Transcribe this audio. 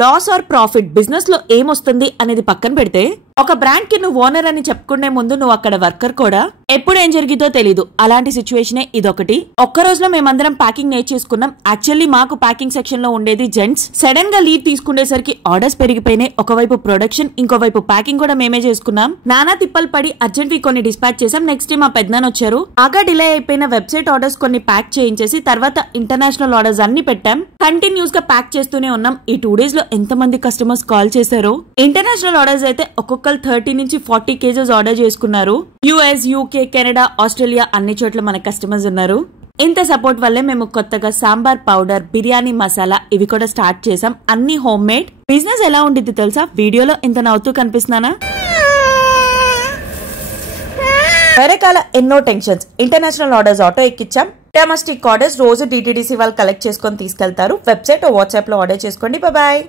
Loss are profit business లో ఏమొస్తుంది అనేది పక్కన పెడితే ఒక బ్రాండ్ కి నువ్వు ఓనర్ అని చెప్పుకునే ముందు నువ్వు అక్కడ వర్కర్ కూడా ఎప్పుడు ఏం జరిగిద్దో తెలీదు. అలాంటి సిచ్యువేషనే ఇదొకటి. ఒక్క రోజులో మేమందరం ప్యాకింగ్ నేర్చేసుకున్నాం. యాక్చువల్లీ మాకు ప్యాకింగ్ సెక్షన్ లో ఉండేది జెంట్స్. సడన్ గా లీవ్ తీసుకునేసరికి ఆర్డర్స్ పెరిగిపోయినాయి. ఒకవైపు ప్రొడక్షన్, ఇంకోవైపు ప్యాకింగ్ కూడా మేమే చేసుకున్నాం. నానా తిప్పలు పడి అర్జెంట్ వి కొన్ని డిస్పాచ్ చేసాం. నెక్స్ట్ డే మా పెద్దనాన్న వచ్చారు. బాగా డిలే అయిపోయిన వెబ్సైట్ ఆర్డర్స్ కొన్ని ప్యాక్ చేయించేసి తర్వాత ఇంటర్నేషనల్ ఆర్డర్స్ అన్ని పెట్టాం. కంటిన్యూస్ గా ప్యాక్ చేస్తూనే ఉన్నాం. ఈ 2 days లో ఎంత మంది కస్టమర్స్ కాల్ చేశారో. ఇంటర్నేషనల్ ఆర్డర్స్ అయితే ఒక్కొక్కరు 30 నుంచి 40 kgs ఆర్డర్ చేసుకున్నారు. US, UK, కెనడా, ఆస్ట్రేలియా అన్ని చోట్ల మన కస్టమర్స్ ఉన్నారు. ఇంత సపోర్ట్ వల్లే మేము కొత్తగా సాంబార్ పౌడర్, బిర్యానీ మసాలా ఇవి కూడా స్టార్ట్ చేసాం. అన్ని హోమ్ మేడ్. బిజినెస్ ఎలా ఉండిద్ది తెలుసా? వీడియోలో ఇంత నవ్వుతూ కనిపిస్తున్నానా? వేరేకాల ఎన్నో టెన్షన్స్. ఇంటర్నేషనల్ ఆర్డర్స్ ఆటో ఎక్కించాం. డొమెస్టిక్ ఆర్డర్స్ రోజు DTDC వాళ్ళు కలెక్ట్ చేసుకొని తీసుకెళ్తారు. వెబ్సైట్ వాట్సాప్ లో ఆర్డర్ చేసుకోండి. బాయ్.